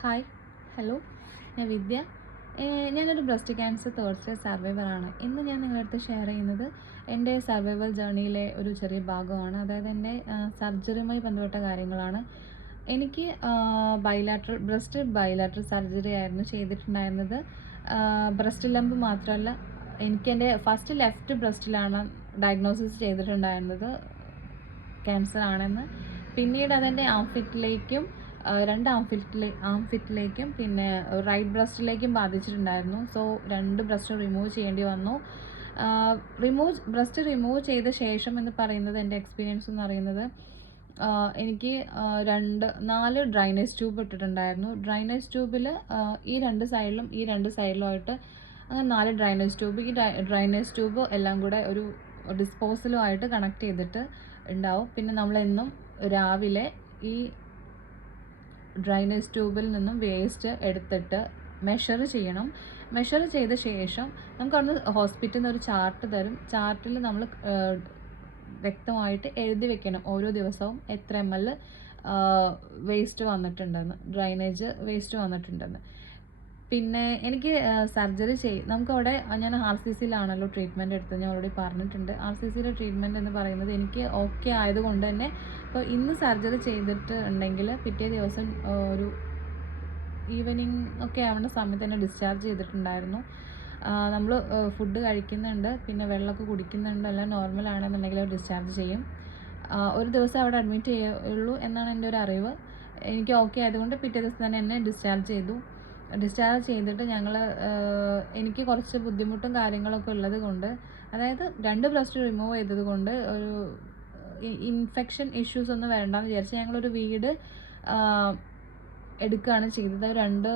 Hi, hello, ഞാൻ വിദ്യ. ഞാനൊരു breast cancer third stage സർവൈവറാണ്. ഇന്ന് ഞാൻ നിങ്ങളുടെ അടുത്ത് ഷെയർ ചെയ്യുന്നത് എൻ്റെ സർവൈവൽ ജേർണിയിലെ ഒരു ചെറിയ ഭാഗമാണ്. അതായത് എൻ്റെ സർജറിയുമായി ബന്ധപ്പെട്ട കാര്യങ്ങളാണ്. എനിക്ക് ബൈലാട്രൽ സർജറി ആയിരുന്നു ചെയ്തിട്ടുണ്ടായിരുന്നത്. ബ്രസ്റ്റ് ലംബ് മാത്രമല്ല, എനിക്ക് എൻ്റെ ഫസ്റ്റ് ലെഫ്റ്റ് ബ്രസ്റ്റിലാണ് ഡയഗ്നോസിസ് ചെയ്തിട്ടുണ്ടായിരുന്നത് ക്യാൻസർ ആണെന്ന്. പിന്നീട് അതെൻ്റെ ആംഫിറ്റിലേക്കും രണ്ട് ആംഫിറ്റിലേക്കും പിന്നെ റൈറ്റ് ബ്രസ്റ്റിലേക്കും ബാധിച്ചിട്ടുണ്ടായിരുന്നു. സോ 2 ബ്രസ്റ്റ് റിമൂവ് ചെയ്യേണ്ടി വന്നു. ബ്രസ്റ്റ് റിമൂവ് ചെയ്ത ശേഷം എന്ന് പറയുന്നത്, എൻ്റെ എക്സ്പീരിയൻസ് എന്ന് പറയുന്നത്, എനിക്ക് 4 ഡ്രൈനേജ് ട്യൂബ് ഇട്ടിട്ടുണ്ടായിരുന്നു. ഡ്രൈനേജ് ട്യൂബിൽ ഈ 2 സൈഡിലുമായിട്ട് അങ്ങനെ 4 ഡ്രൈനേജ് ട്യൂബ്. ഈ ഡ്രൈനേജ് ട്യൂബ് എല്ലാം കൂടെ ഒരു ഡിസ്പോസലുമായിട്ട് കണക്ട് ചെയ്തിട്ട് ഉണ്ടാവും. പിന്നെ നമ്മളെന്നും രാവിലെ ഈ ഡ്രൈനേജ് ട്യൂബിൽ നിന്നും വേസ്റ്റ് എടുത്തിട്ട് മെഷർ ചെയ്യണം. മെഷർ ചെയ്ത ശേഷം നമുക്ക് അവിടുന്ന് ഹോസ്പിറ്റലിൽ നിന്ന് ഒരു ചാർട്ട് തരും. ചാർട്ടിൽ നമ്മൾ വ്യക്തമായിട്ട് എഴുതി വെക്കണം ഓരോ ദിവസവും എത്ര ml വേസ്റ്റ് വന്നിട്ടുണ്ടെന്ന്, ഡ്രൈനേജ് വേസ്റ്റ് വന്നിട്ടുണ്ടെന്ന്. പിന്നെ എനിക്ക് സർജറി നമുക്കവിടെ ഞാൻ RCCയിലാണല്ലോ ട്രീറ്റ്മെൻറ്റ് എടുത്തത്. ഞാൻ ഓൾറെഡി പറഞ്ഞിട്ടുണ്ട്. RCCയിലെ ട്രീറ്റ്മെൻറ്റ് എന്ന് പറയുന്നത് എനിക്ക് ഓക്കെ ആയതുകൊണ്ട് തന്നെ ഇപ്പോൾ ഇന്ന് സർജറി ചെയ്തിട്ടുണ്ടെങ്കിൽ പിറ്റേ ദിവസം ഒരു ഈവനിങ് ഒക്കെ ആവുന്ന സമയത്ത് തന്നെ ഡിസ്ചാർജ് ചെയ്തിട്ടുണ്ടായിരുന്നു. നമ്മൾ ഫുഡ് കഴിക്കുന്നുണ്ട്, പിന്നെ വെള്ളമൊക്കെ കുടിക്കുന്നുണ്ട്, എല്ലാം നോർമൽ ആണെന്നുണ്ടെങ്കിൽ അവർ ഡിസ്ചാർജ് ചെയ്യും. ഒരു ദിവസം അവിടെ അഡ്മിറ്റ് ചെയ്യുള്ളൂ എന്നാണ് എൻ്റെ ഒരു അറിവ്. എനിക്ക് ഓക്കെ ആയതുകൊണ്ട് പിറ്റേ ദിവസം തന്നെ എന്നെ ഡിസ്ചാർജ് ചെയ്തു. ഡിസ്ചാർജ് ചെയ്തിട്ട് എനിക്ക് കുറച്ച് ബുദ്ധിമുട്ടും കാര്യങ്ങളൊക്കെ ഉള്ളത് കൊണ്ട്, അതായത് 2 ബ്രസ്റ്റ് റിമൂവ് ചെയ്തത് കൊണ്ട് ഒരു ഇൻഫെക്ഷൻ ഇഷ്യൂസ് ഒന്നും വരണ്ടെന്ന് വിചാരിച്ച് ഞങ്ങളൊരു വീട് എടുക്കുകയാണ് ചെയ്തത്. 2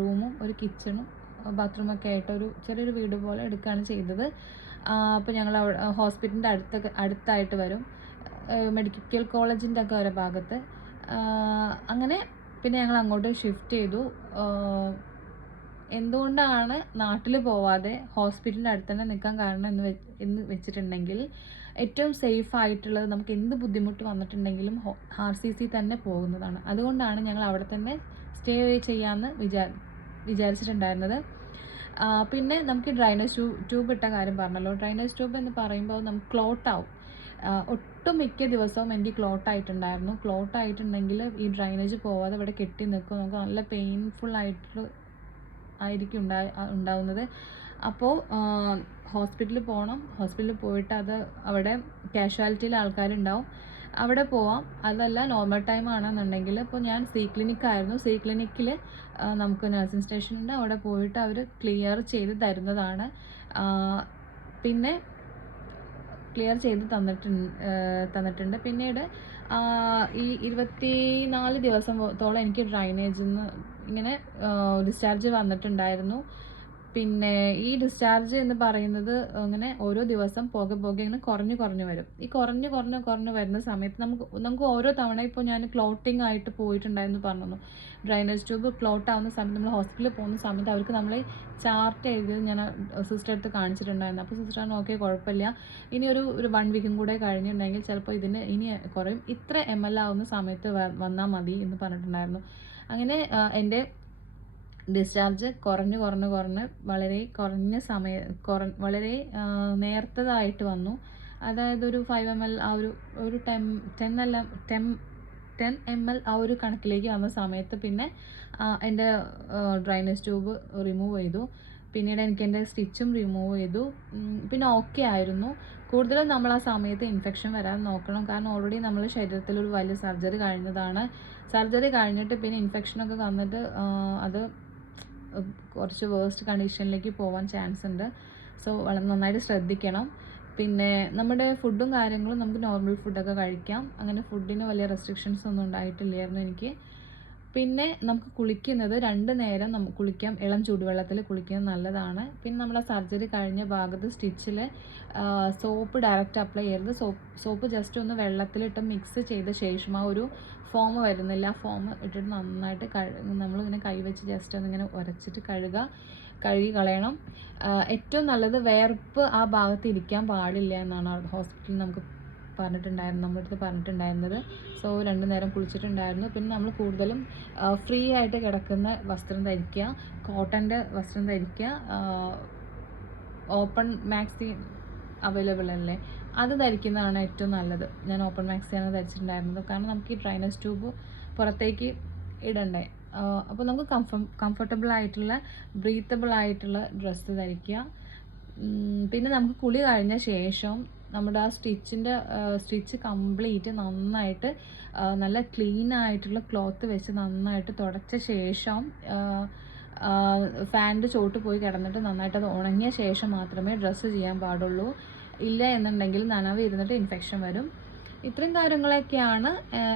റൂമും ഒരു കിച്ചണും ബാത്റൂമൊക്കെ ആയിട്ട് ഒരു ചെറിയൊരു വീട് പോലെ എടുക്കുകയാണ് ചെയ്തത്. അപ്പോൾ ഞങ്ങൾ ഹോസ്പിറ്റലിൻ്റെ അടുത്തായിട്ട് വരും, മെഡിക്കൽ കോളേജിൻ്റെ ഒക്കെ ഒരു ഭാഗത്ത്. അങ്ങനെ പിന്നെ ഞങ്ങൾ അങ്ങോട്ട് ഷിഫ്റ്റ് ചെയ്തു. എന്തുകൊണ്ടാണ് നാട്ടിൽ പോവാതെ ഹോസ്പിറ്റലിൻ്റെ അടുത്ത് തന്നെ നിൽക്കാൻ കാരണം എന്ന് വെച്ചിട്ടുണ്ടെങ്കിൽ, ഏറ്റവും സേഫ് ആയിട്ടുള്ളത് നമുക്ക് എന്ത് ബുദ്ധിമുട്ട് വന്നിട്ടുണ്ടെങ്കിലും RCC തന്നെ പോകുന്നതാണ്. അതുകൊണ്ടാണ് ഞങ്ങൾ അവിടെ തന്നെ സ്റ്റേ ചെയ്യാമെന്ന് വിചാരിച്ചിട്ടുണ്ടായിരുന്നത്. പിന്നെ നമുക്ക് ഡ്രൈനേജ് ട്യൂബ് ഇട്ട കാര്യം പറഞ്ഞല്ലോ. ഡ്രൈനേജ് ട്യൂബ് എന്ന് പറയുമ്പോൾ നമുക്ക് ക്ലോട്ട് ആവും. ഒട്ടുമിക്ക ദിവസവും എനിക്ക് ക്ലോട്ട് ആയിട്ടുണ്ടെങ്കിൽ ഈ ഡ്രൈനേജ് പോവാതെ ഇവിടെ കെട്ടി നിൽക്കും. നമുക്ക് നല്ല പെയിൻഫുൾ ആയിരിക്കും ഉണ്ടാവുന്നത്. അപ്പോൾ ഹോസ്പിറ്റലിൽ പോകണം. ഹോസ്പിറ്റലിൽ പോയിട്ട് അവിടെ കാഷ്വാലിറ്റിയിൽ ആൾക്കാരുണ്ടാവും, അവിടെ പോവാം. അതല്ല നോർമൽ ടൈം ആണെന്നുണ്ടെങ്കിൽ, ഇപ്പോൾ ഞാൻ സി ക്ലിനിക്കിൽ നമുക്ക് നഴ്സിംഗ് സ്റ്റേഷൻ ഉണ്ട്, അവിടെ പോയിട്ട് അവർ ക്ലിയർ ചെയ്ത് തരുന്നതാണ്. പിന്നെ ക്ലിയർ ചെയ്ത് തന്നിട്ടുണ്ട്. പിന്നീട് ഈ 24 ദിവസത്തോളം എനിക്ക് ഡ്രൈനേജിൽ നിന്ന് ഇങ്ങനെ ഡിസ്ചാർജ് വന്നിട്ടുണ്ടായിരുന്നു. പിന്നെ ഈ ഡിസ്ചാർജ് എന്ന് പറയുന്നത് അങ്ങനെ ഓരോ ദിവസം പോകെ ഇങ്ങനെ കുറഞ്ഞു വരും. ഈ കുറഞ്ഞു വരുന്ന സമയത്ത് നമുക്ക് ഓരോ തവണ, ഇപ്പോൾ ഞാൻ ക്ലോട്ടിങ് ആയിട്ട് പോയിട്ടുണ്ടായിരുന്നു പറഞ്ഞു. ഡ്രൈനേജ് ട്യൂബ് ക്ലോട്ട് ആവുന്ന സമയത്ത് നമ്മൾ ഹോസ്പിറ്റലിൽ പോകുന്ന സമയത്ത് അവർക്ക് നമ്മൾ ചാർട്ട് എഴുതി ഞാൻ സിസ്റ്റർ അടുത്ത് കാണിച്ചിട്ടുണ്ടായിരുന്നു. അപ്പോൾ സിസ്റ്റർ പറഞ്ഞു, ഓക്കെ, കുഴപ്പമില്ല, ഇനി ഒരു 1 വീക്കും കൂടെ കഴിഞ്ഞിട്ടുണ്ടെങ്കിൽ ചിലപ്പോൾ ഇതിന് ഇനി കുറയും, ഇത്ര ml ആവുന്ന സമയത്ത് വന്നാൽ മതി എന്ന് പറഞ്ഞിട്ടുണ്ടായിരുന്നു. അങ്ങനെ എൻ്റെ ഡിസ്ചാർജ് കുറഞ്ഞ് വളരെ വളരെ നേർത്തതായിട്ട് വന്നു. അതായത് ഒരു 5 ml ആ ഒരു 10 ml ആ ഒരു കണക്കിലേക്ക് വന്ന സമയത്ത് പിന്നെ എൻ്റെ ഡ്രൈനേജ് ട്യൂബ് റിമൂവ് ചെയ്തു. പിന്നീട് എനിക്ക് എൻ്റെ സ്റ്റിച്ചും റിമൂവ് ചെയ്തു. പിന്നെ ഓക്കെ ആയിരുന്നു. കൂടുതലും നമ്മൾ ആ സമയത്ത് ഇൻഫെക്ഷൻ വരാൻ നോക്കണം. കാരണം ഓൾറെഡി നമ്മൾ ശരീരത്തിൽ ഒരു വലിയ സർജറി കഴിഞ്ഞതാണ്. സർജറി കഴിഞ്ഞിട്ട് പിന്നെ ഇൻഫെക്ഷനൊക്കെ വന്നിട്ട് അത് കുറച്ച് വേഴ്സ്റ്റ് കണ്ടീഷനിലേക്ക് പോകാൻ ചാൻസ് ഉണ്ട്. സോ വളരെ നന്നായിട്ട് ശ്രദ്ധിക്കണം. പിന്നെ നമ്മുടെ ഫുഡും കാര്യങ്ങളും നമുക്ക് നോർമൽ ഫുഡൊക്കെ കഴിക്കാം. അങ്ങനെ ഫുഡിന് വലിയ റെസ്ട്രിക്ഷൻസ് ഒന്നും ഉണ്ടായിട്ടില്ലായിരുന്നു എനിക്ക്. പിന്നെ നമുക്ക് കുളിക്കുന്നത് 2 നേരം കുളിക്കാം, ഇളം ചൂടുവെള്ളത്തിൽ കുളിക്കുന്നത് നല്ലതാണ്. പിന്നെ നമ്മൾ ആ സർജറി കഴിഞ്ഞ ഭാഗത്ത് സ്റ്റിച്ചിൽ സോപ്പ് ഡയറക്റ്റ് അപ്ലൈ ചെയ്യരുത്. സോപ്പ് ജസ്റ്റ് ഒന്ന് വെള്ളത്തിലിട്ട് മിക്സ് ചെയ്ത ശേഷം ആ ഒരു ഫോം വരുന്നില്ല, ആ ഫോം ഇട്ടിട്ട് നന്നായിട്ട് നമ്മളിങ്ങനെ കൈവച്ച് ജസ്റ്റ് ഒന്നിങ്ങനെ ഉരച്ചിട്ട് കഴുകി കളയണം. ഏറ്റവും നല്ലത് വേർപ്പ് ആ ഭാഗത്ത് ഇരിക്കാൻ പാടില്ല എന്നാണ് ഹോസ്പിറ്റലിൽ നമുക്ക് നമ്മുടെ അടുത്ത് പറഞ്ഞിട്ടുണ്ടായിരുന്നത്. സോ 2 നേരം കുളിച്ചിട്ടുണ്ടായിരുന്നു. പിന്നെ നമ്മൾ കൂടുതലും ഫ്രീ ആയിട്ട് കിടക്കുന്ന വസ്ത്രം ധരിക്കുക, കോട്ടൻ്റെ വസ്ത്രം ധരിക്കുക. ഓപ്പൺ മാക്സി അവൈലബിൾ അല്ലേ, അത് ധരിക്കുന്നതാണ് ഏറ്റവും നല്ലത്. ഞാൻ ഓപ്പൺ മാക്സിയാണ് ധരിച്ചിട്ടുണ്ടായിരുന്നത്, കാരണം നമുക്ക് ഈ ഡ്രൈനേജ് ട്യൂബ് പുറത്തേക്ക് ഇടണ്ടേ. അപ്പോൾ നമുക്ക് കംഫർട്ടബിൾ ആയിട്ടുള്ള ബ്രീത്തബിൾ ആയിട്ടുള്ള ഡ്രസ്സ് ധരിക്കുക. പിന്നെ നമുക്ക് കുളി കഴിഞ്ഞ ശേഷം നമ്മുടെ ആ സ്റ്റിച്ച് കംപ്ലീറ്റ് നന്നായിട്ട് നല്ല ക്ലീൻ ആയിട്ടുള്ള ക്ലോത്ത് വെച്ച് നന്നായിട്ട് തുടച്ച ശേഷം ഫാനിൻ്റെ ചോട്ട് പോയി കിടന്നിട്ട് നന്നായിട്ട് അത് ഉണങ്ങിയ ശേഷം മാത്രമേ ഡ്രസ്സ് ചെയ്യാൻ പാടുള്ളൂ. ഇല്ല എന്നുണ്ടെങ്കിൽ നനവ് ഇരുന്നിട്ട് ഇൻഫെക്ഷൻ വരും. ഇത്രയും കാര്യങ്ങളൊക്കെയാണ്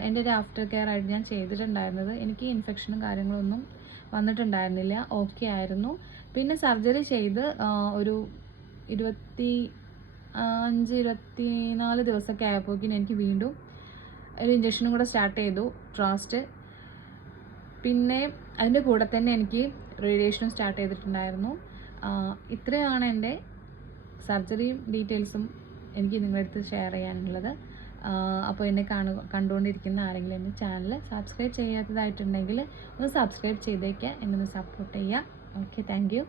എൻ്റെ ഒരു ആഫ്റ്റർ കെയർ ആയിട്ട് ഞാൻ ചെയ്തിട്ടുണ്ടായിരുന്നത്. എനിക്ക് ഇൻഫെക്ഷനും കാര്യങ്ങളൊന്നും വന്നിട്ടുണ്ടായിരുന്നില്ല, ഓക്കെ ആയിരുന്നു. പിന്നെ സർജറി ചെയ്ത് ഒരു 24 ദിവസമൊക്കെ ആയപ്പോഴേക്കും എനിക്ക് വീണ്ടും ഒരു ഇഞ്ചക്ഷനും കൂടെ സ്റ്റാർട്ട് ചെയ്തു, ട്രാസ്റ്റ്. പിന്നെ അതിൻ്റെ കൂടെ തന്നെ എനിക്ക് റേഡിയേഷനും സ്റ്റാർട്ട് ചെയ്തിട്ടുണ്ടായിരുന്നു. ഇത്രയാണ് എൻ്റെ സർജറിയും ഡീറ്റെയിൽസും എനിക്ക് നിങ്ങളുടെ അടുത്ത് ഷെയർ ചെയ്യാനുള്ളത്. അപ്പോൾ എന്നെ കണ്ടുകൊണ്ടിരിക്കുന്ന ആരെങ്കിലും എൻ്റെ ചാനൽ സബ്സ്ക്രൈബ് ചെയ്യാത്തതായിട്ടുണ്ടെങ്കിൽ ഒന്ന് സബ്സ്ക്രൈബ് ചെയ്തേക്കുക, എന്നൊന്ന് സപ്പോർട്ട് ചെയ്യുക. Okay, thank you.